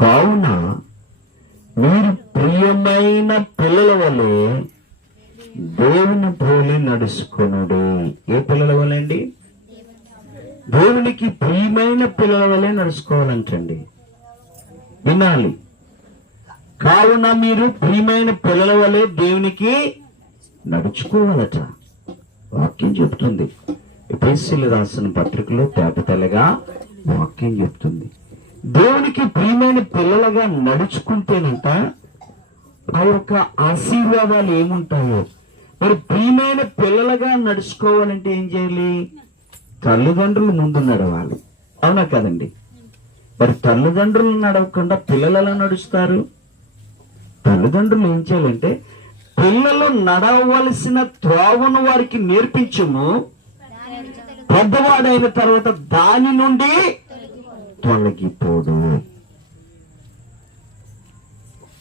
కావున మీరు ప్రియమైన పిల్లల వలె దేవుని పోలి నడుచుకొనుడి. ఏ పిల్లల వలె అండి? దేవునికి ప్రియమైన పిల్లల వలె నడుచుకోవాలంటండి. వినాలి. కావున మీరు ప్రియమైన పిల్లల వలె దేవునికి నడుచుకోవాలట. వాక్యం చెప్తుంది. ఎఫెసీయులకు రాసిన పత్రికలో తేటతెల్లగా వాక్యం చెప్తుంది. దేవునికి ప్రియమైన పిల్లలుగా నడుచుకుంటేనంట ఆ యొక్క ఆశీర్వాదాలు ఏముంటాయో. మరి ప్రియమైన పిల్లలుగా నడుచుకోవాలంటే ఏం చేయాలి? తల్లిదండ్రులు ముందు నడవాలి. అవునా కదండి? మరి తల్లిదండ్రులు నడవకుండా పిల్లలు ఎలా నడుస్తారు? తల్లిదండ్రులు ఏం చేయాలంటే పిల్లలు నడవలసిన త్రోవను వారికి నేర్పించము, పెద్దవాడైన తర్వాత దాని నుండి తొలగిపోడు.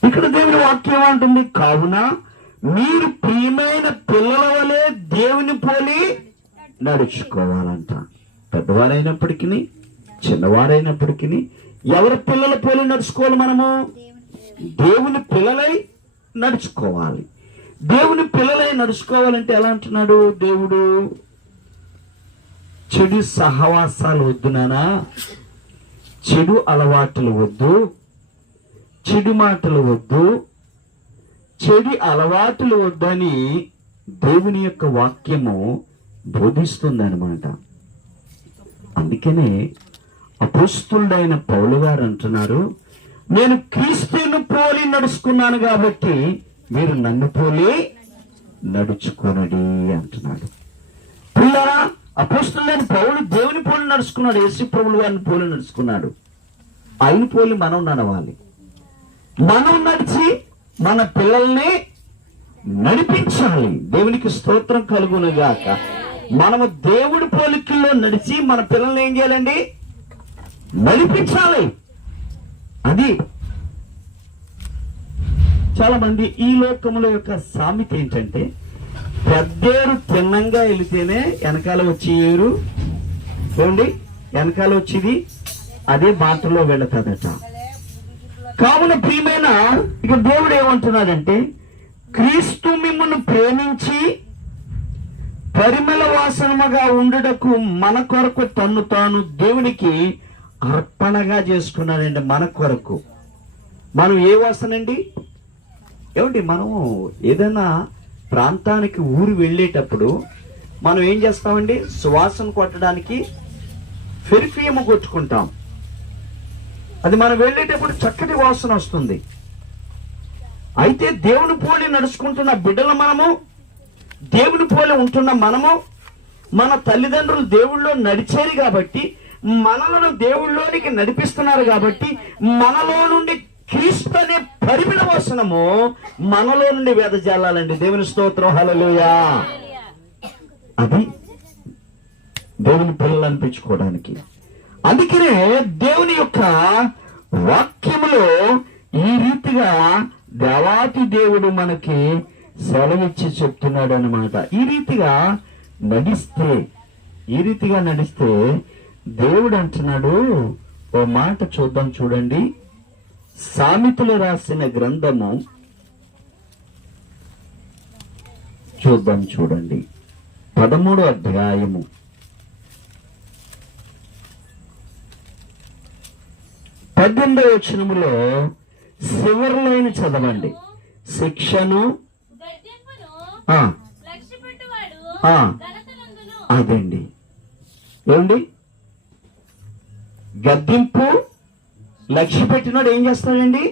ఇక్కడ దేవుని వాక్యం అంటుంది, కావున మీరు ప్రియమైన పిల్లల వలె దేవుని పోలి నడుచుకోవాలంట. పెద్దవారైనప్పటికీ చిన్నవారైనప్పటికీ ఎవరి పిల్లల పోలి నడుచుకోవాలి? మనము దేవుని పిల్లలై నడుచుకోవాలి. దేవుని పిల్లలై నడుచుకోవాలంటే ఎలా అంటున్నాడు దేవుడు? చెడు సహవాసాలు వద్దు నానా, చెడు అలవాట్లు వద్దు, చెడు మాటలు వద్దు, చెడు అలవాట్లు వద్దని దేవుని యొక్క వాక్యము బోధిస్తుంది అన్నమాట. అందుకనే అపోస్తలుడైన పౌలు గారు అంటున్నారు, నేను క్రీస్తును పోలి నడుచుకున్నాను కాబట్టి మీరు నన్ను పోలి నడుచుకోనడి అంటున్నాడు. పిల్లరా, అపోస్తలుడైన పౌలు దేవుని పోలి నడుచుకున్నాడు, యేసు ప్రభువు గారిని పోలి నడుచుకున్నాడు. ఆయన పోలి మనం నడవాలి. మనం నడిచి మన పిల్లల్ని నడిపించాలి. దేవునికి స్తోత్రం కలుగునుగాక. మనము దేవుడి పోలికల్లో నడిచి మన పిల్లల్ని ఏం చేయాలండి? నడిపించాలి. అది చాలా మంది ఈ లోకముల యొక్క సామెత ఏంటంటే, పెద్దేరు తిన్నంగా వెళితేనే వెనకాల వచ్చేరు. చూడండి, వెనకాల వచ్చేది అదే బాటలో వెళుతుందట. కావున ప్రియమైన, ఇక దేవుడు ఏమంటున్నాడంటే, క్రీస్తు మిమ్మును ప్రేమించి పరిమళ వాసనముగా ఉండుటకు మన కొరకు తన్ను తాను దేవునికి అర్పణగా చేసుకున్నాడండి. మన కొరకు. మనం ఏ వాసనండి? ఏమండి, మనము ఏదైనా ప్రాంతానికి ఊరు వెళ్ళేటప్పుడు మనం ఏం చేస్తామండి? సువాసన కొట్టడానికి పెర్ఫ్యూమ్ కొట్టుకుంటాం. అది మనం వెళ్ళేటప్పుడు చక్కటి వాసన వస్తుంది. అయితే దేవుని పోలి నడుచుకుంటున్న బిడ్డలు మనము, దేవుని పోలి ఉంటున్న మనము, మన తల్లిదండ్రులు దేవుళ్ళో నడిచేది కాబట్టి, మనలను దేవుళ్ళలోనికి నడిపిస్తున్నారు కాబట్టి, మనలో నుండి క్రీస్తు అనే పరిమళ వాసనము మనలో నుండి వెదజల్లాలండి. దేవుని స్తోత్రం, హల్లెలూయా. అది దేవుని పిల్లలు అనిపించుకోవడానికి. అందుకనే దేవుని యొక్క వాక్యములో ఈ రీతిగా దేవాతి దేవుడు మనకి సెలవిచ్చి చెప్తున్నాడు అన్నమాట. ఈ రీతిగా నడిస్తే దేవుడు అంటున్నాడు. ఓ మాట చూద్దాం, చూడండి. సామెతలు రాసిన గ్రంథము చూద్దాం, చూడండి. 13వ అధ్యాయము 18వ వచనములో చివరిలోని చదవండి. శిక్షను అదండి. ఏమండి, గద్దింపు లక్ష్య పెట్టినాడు ఏం చేస్తాడండి?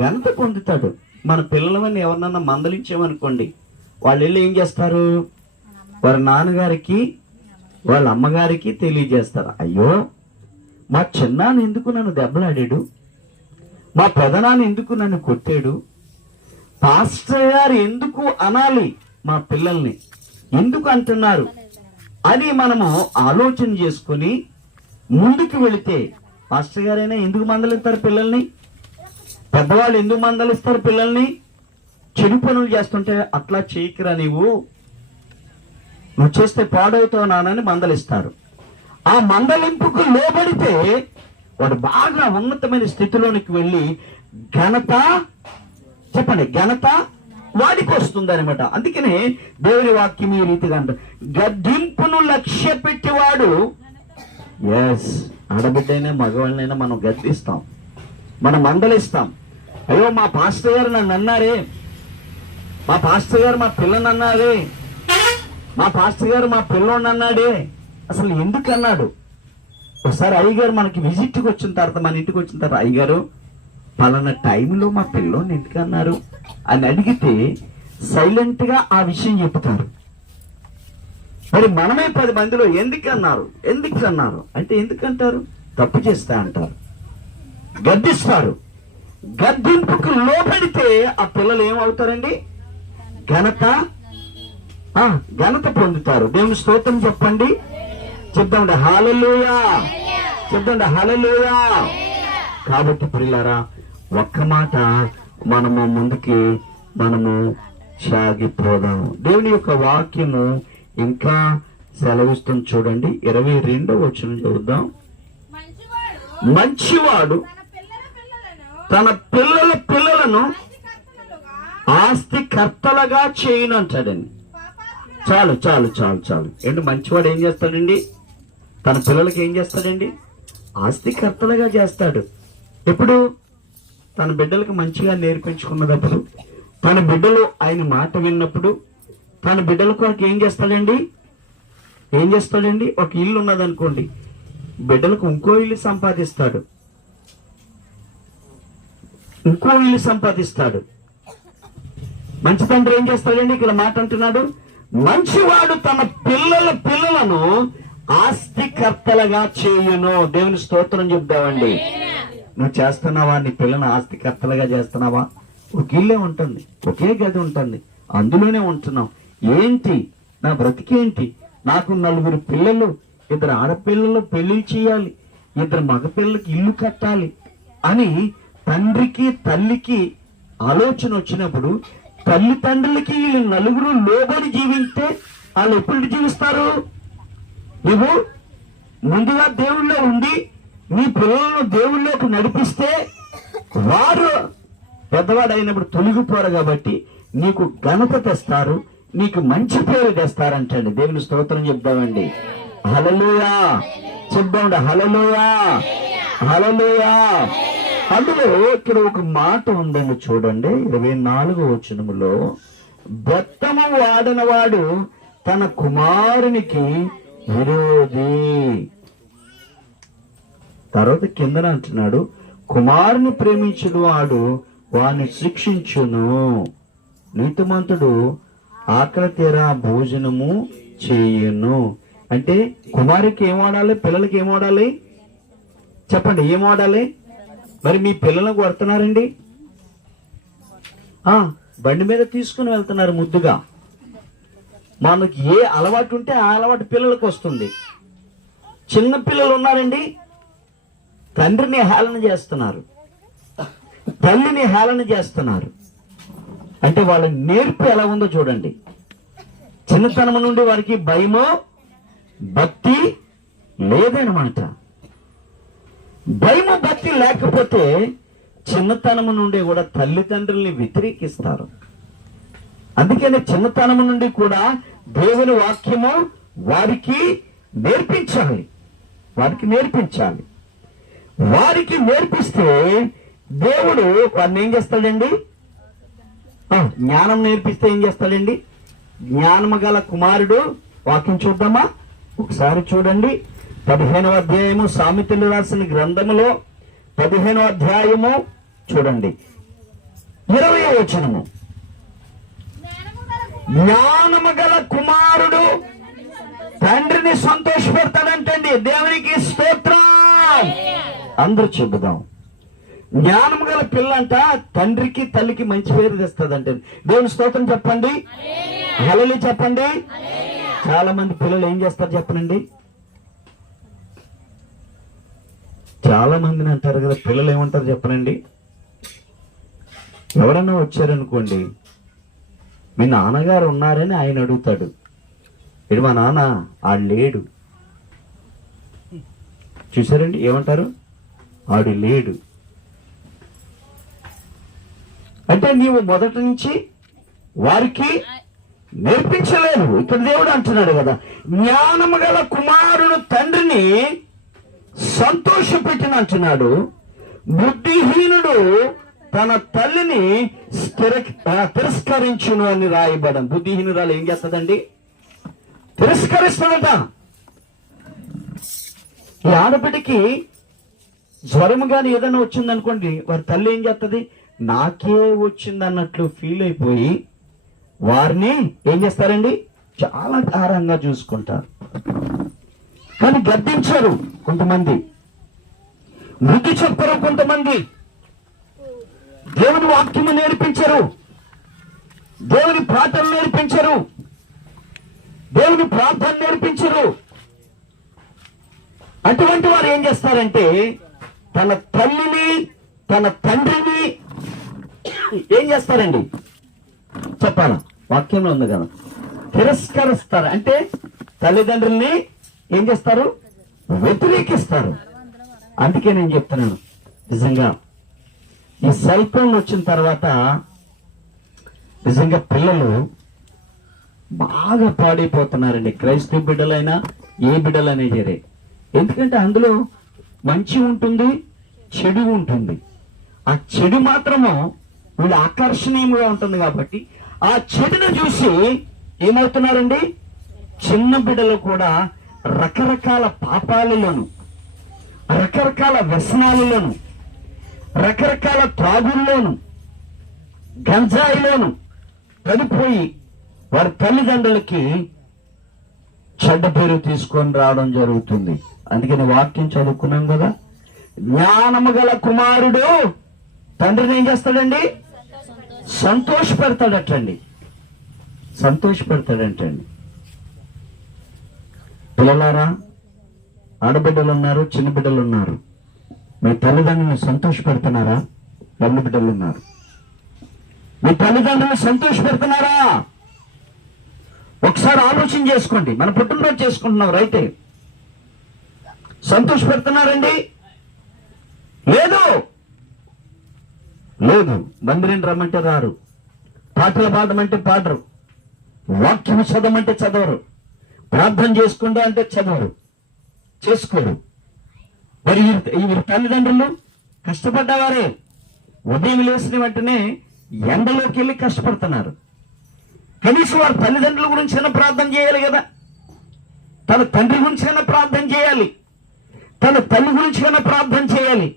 ఘనత పొందుతాడు. మన పిల్లలని ఎవరినన్నా మందలించామనుకోండి, వాళ్ళు వెళ్ళి ఏం చేస్తారు? వారి నాన్నగారికి వాళ్ళ అమ్మగారికి తెలియజేస్తారు, అయ్యో మా చిన్నాన్న ఎందుకు నన్ను దెబ్బలాడాడు, మా పెదనాన్న ఎందుకు నన్ను కొట్టాడు, పాస్టర్ గారు ఎందుకు అనాలి, మా పిల్లల్ని ఎందుకు అంటున్నారు అని మనము ఆలోచన చేసుకుని ముందుకు వెళితే, పాస్టర్ గారైనా ఎందుకు మందలిస్తారు పిల్లల్ని, పెద్దవాళ్ళు ఎందుకు మందలిస్తారు పిల్లల్ని, చెడు పనులు చేస్తుంటే అట్లా చేయకురా, నువ్వు చేస్తే పాడవుతావు నానని మందలిస్తారు. ఆ మందలింపుకు లోబడితే వాడు బాగా ఉన్నతమైన స్థితిలోనికి వెళ్ళి ఘనత, చెప్పండి, ఘనత వాడికి వస్తుంది అనమాట. అందుకనే దేవుని వాక్యం ఈ రీతిగా అంట, గద్దింపును లక్ష్య పెట్టేవాడు, ఆడబిడ్డైనా మగవాళ్ళనైనా మనం గద్దిస్తాం, మనం మందలిస్తాం. అయ్యో మా పాస్టర్ గారు నన్ను అన్నారే, మా పాస్టర్ గారు మా పిల్లని అన్నారే, మా పాస్టర్ గారు మా పిల్లోని అన్నాడే. అసలు ఎందుకు అన్నాడు? ఒకసారి అయ్యగారు మనకి విజిట్కి వచ్చిన తర్వాత, మన ఇంటికి వచ్చిన తర్వాత, అయ్యగారు పలానా టైంలో మా పిల్లోని ఎందుకు అన్నారు అని అడిగితే సైలెంట్ గా ఆ విషయం చెప్తారు. మరి మనమే 10 మందిలో ఎందుకు అన్నారు అంటే ఎందుకంటారు? తప్పు చేస్తా అంటారు, గద్దిస్తారు. గద్దింపుకు లోపడితే ఆ పిల్లలు ఏమవుతారండి? ఘనత పొందుతారు. దేవుని స్తోత్రం చెప్పండి, చెప్తాండి హల్లెలూయా, చెప్తాండి హల్లెలూయా. కాబట్టి ప్రియులారా, ఒక్క మాట మనము ముందుకి సాగిపోదాం. దేవుని యొక్క వాక్యము ఇంకా సెలవిస్తుంది చూడండి. 22వ వచనం చదువుదాం. మంచివాడు తన పిల్లలను ఆస్తి కర్తలుగా చేయను అంటాడండి. చాలు చాలు చాలు చాలు. ఏంటి మంచివాడు ఏం చేస్తాడండి? తన పిల్లలకి ఏం చేస్తాడండి? ఆస్తి కర్తలుగా చేస్తాడు. ఎప్పుడు? తన బిడ్డలకు మంచిగా నేర్పించుకున్నప్పుడు, తన బిడ్డలు ఆయన మాట విన్నప్పుడు, తన బిడ్డల కొరకు ఏం చేస్తాడండి? ఒక ఇల్లు ఉన్నదనుకోండి, బిడ్డలకు ఇంకో ఇల్లు సంపాదిస్తాడు. మంచి తండ్రి ఏం చేస్తాడండి? ఇక్కడ మాట అంటున్నాడు, మంచివాడు తన పిల్లలను ఆస్తికర్తలుగా చేయును. దేవుని స్తోత్రం చెప్తావండి. నువ్వు చేస్తున్నావా? నీ పిల్లని ఆస్తికర్తలుగా చేస్తున్నావా? ఒక ఇల్లే ఉంటుంది, ఒకే గది ఉంటుంది, అందులోనే ఉంటున్నావు. ఏంటి నా బ్రతికేంటి? నాకు 4 పిల్లలు, 2 ఆడపిల్లలు పెళ్లి చేయాలి, 2 మగపిల్లలకి ఇల్లు కట్టాలి అని తండ్రికి తల్లికి ఆలోచన వచ్చినప్పుడు, తల్లిదండ్రులకి వీళ్ళు 4 లోబడి జీవిస్తే వాళ్ళు ఎప్పుడు జీవిస్తారు? నువ్వు ముందుగా దేవుళ్ళో ఉండి నీ పిల్లలను దేవుళ్ళలోకి నడిపిస్తే వారు పెద్దవాడు అయినప్పుడు తొలగిపోరు. కాబట్టి నీకు ఘనత తెస్తారు, నీకు మంచి పేరు తెస్తారంటండి. దేవుని స్తోత్రం చెప్దామండి. హల్లెలూయా చెప్దామండి. హల్లెలూయా, హల్లెలూయా. అందులో ఇక్కడ ఒక మాట ఉందండి చూడండి. 24వ వచనములో, బెత్తము వాడనవాడు తన కుమారునికి విరోధి. తర్వాత కిందన అంటున్నాడు, కుమారుని ప్రేమించుడు వాడు వాడిని శిక్షించును, నీతిమంతుడు ఆకలి తీరా భోజనము చేయును. అంటే కుమారుకి ఏం వాడాలి? పిల్లలకి ఏం వాడాలి? చెప్పండి, ఏం వాడాలి? మరి మీ పిల్లలకు కొడుతున్నారండి, బండి మీద తీసుకుని వెళ్తున్నారు ముద్దుగా. మనకి ఏ అలవాటు ఉంటే ఆ అలవాటు పిల్లలకు వస్తుంది. చిన్న పిల్లలు ఉన్నారండి, తండ్రిని హేళన చేస్తున్నారు, తల్లిని హేళన చేస్తున్నారు. అంటే వాళ్ళ నేర్పు ఎలా ఉందో చూడండి. చిన్నతనం నుండి వారికి భయమో భక్తి లేదనమాట. భయము భక్తి లేకపోతే చిన్నతనము నుండి కూడా తల్లిదండ్రుల్ని వ్యతిరేకిస్తారు. అందుకని చిన్నతనము నుండి కూడా దేవుని వాక్యము వారికి నేర్పించాలి. వారికి నేర్పిస్తే దేవుడు వారిని ఏం చేస్తాడండి? జ్ఞానం నేర్పిస్తే ఏం చేస్తాడండి? జ్ఞానము గల కుమారుడు. వాక్యం చూద్దామా ఒకసారి? చూడండి, 15వ అధ్యాయము, సామెతలు రాసిన గ్రంథములో 15వ అధ్యాయము చూడండి, 20వ వచనము. జ్ఞానము గల కుమారుడు తండ్రిని సంతోషపెడతాడంటండి. దేవునికి స్తోత్రం. అందరూ చెబుదాం. జ్ఞానం గల పిల్లంట తండ్రికి తల్లికి మంచి పేరు తెస్తుందంటే. దేవుని స్తోత్రం చెప్పండి, హల్లెలూయా చెప్పండి. చాలా మంది పిల్లలు ఏం చేస్తారు చెప్పనండి? చాలా మందిని అంటారు కదా, పిల్లలు ఏమంటారు చెప్పనండి? ఎవరన్నా వచ్చారనుకోండి, మీ నాన్నగారు ఉన్నారని ఆయన అడుగుతాడు. ఇది మా నాన్న ఆడు లేడు. చూసారండి ఏమంటారు? ఆడు లేడు. అంటే నీవు మొదటి నుంచి వారికి నేర్పించలేదు. ఇక్కడ దేవుడు అంటున్నాడు కదా, జ్ఞానము గల కుమారుడు తండ్రిని సంతోషపెట్టిన అంటున్నాడు. బుద్ధిహీనుడు తన తల్లిని తిరస్కరించును అని రాయబడం. బుద్ధిహీనురాలు ఏం చేస్తుందండి? తిరస్కరిస్తుందట. ఈ ఆడబిడ్డకి జ్వరం కానీ ఏదైనా వచ్చిందనుకోండి, వారి తల్లి ఏం చేస్తుంది? నాకే వచ్చింది అన్నట్లు ఫీల్ అయిపోయి వారిని ఏం చేస్తారండి? చాలా గారంగా చూసుకుంటారు. కానీ గద్దించారు కొంతమంది, బుద్ధి చెప్పరు కొంతమంది, దేవుని వాక్యము నేర్పించరు, దేవుని పాఠం నేర్పించరు, దేవుని ప్రార్థన నేర్పించరు. అటువంటి వారు ఏం చేస్తారంటే తన తల్లిని తన తండ్రిని ఏం చేస్తారండి? చెప్పాలా? వాక్యంలో ఉంది కదా, తిరస్కరిస్తారు. అంటే తల్లిదండ్రుల్ని ఏం చేస్తారు? వ్యతిరేకిస్తారు. అందుకే నేను చెప్తున్నాను, నిజంగా ఈ సెల్ ఫోన్ వచ్చిన తర్వాత నిజంగా పిల్లలు బాగా పాడైపోతున్నారండి. క్రైస్తవ బిడ్డలైనా ఏ బిడ్డలైనా సరే. ఎందుకంటే అందులో మంచి ఉంటుంది, చెడు ఉంటుంది. ఆ చెడు మాత్రము వీళ్ళు ఆకర్షణీయంగా ఉంటుంది కాబట్టి ఆ చెడును చూసి ఏమవుతున్నారండి? చిన్న బిడ్డలు కూడా రకరకాల పాపాలలోను, రకరకాల వ్యసనాలలోను, రకరకాల త్రాగుల్లోను, గంజాయిలోను పడిపోయి వారి తల్లిదండ్రులకి చెడ్డ పేరు తీసుకొని రావడం జరుగుతుంది. అందుకని వాక్యం చదువుకున్నాం కదా, జ్ఞానము గల కుమారుడు తండ్రిని ఏం చేస్తాడండి? సంతోషపెడతాడటండి. సంతోషపెడతాడంటండి. పిల్లలారా, ఆడబిడ్డలు ఉన్నారు, చిన్న బిడ్డలు ఉన్నారు. మీ తల్లిదండ్రులను సంతోషపెడుతున్నారా? పెద్ద బిడ్డలు ఉన్నారు. మీ తల్లిదండ్రులను సంతోషపెడుతున్నారా? ఒకసారి ఆలోచన చేసుకోండి. మన పుట్టినరోజు చేసుకుంటున్నాం, రైతే సంతోషపెడుతున్నారండి? లేదు లేదు. మందిరం రమ్మంటే రారు, పాటలు పాడమంటే పాడరు, వాక్యం చదవమంటే చదవరు, ప్రార్థన చేసుకుంటా అంటే చదవరు, చేసుకోరు. మరి వీరి తల్లిదండ్రులు కష్టపడ్డవారే. ఉదయం లేచిన వెంటనే ఎండలోకి వెళ్ళి కష్టపడుతున్నారు. కనీసం వారి తల్లిదండ్రుల గురించి అయినా ప్రార్థన చేయాలి కదా, తన తండ్రి గురించి అయినా ప్రార్థన చేయాలి, తన తల్లి గురించి అయినా ప్రార్థన చేయాలి.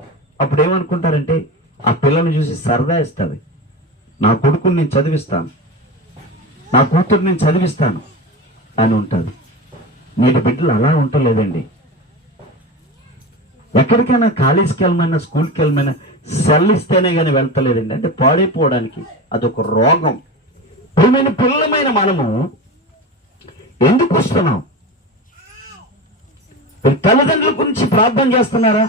అప్పుడు ఏమనుకుంటారంటే, ఆ పిల్లని చూసి సరదా ఇస్తుంది, నా కొడుకుని నేను చదివిస్తాను, నా కూతురు నేను చదివిస్తాను అని ఉంటుంది. నేటి బిడ్డలు అలా ఉండలేదండి. ఎక్కడికైనా కాలేజీకి వెళ్ళమైనా స్కూల్కి వెళ్ళమైనా సెల్ ఇస్తేనే కానీ వెళ్తలేదండి. అంటే పాడైపోవడానికి అదొక రోగం. ప్రియమైన పిల్లలమైన మనము ఎందుకు వస్తున్నాం? తల్లిదండ్రుల గురించి ప్రార్థన చేస్తున్నారా?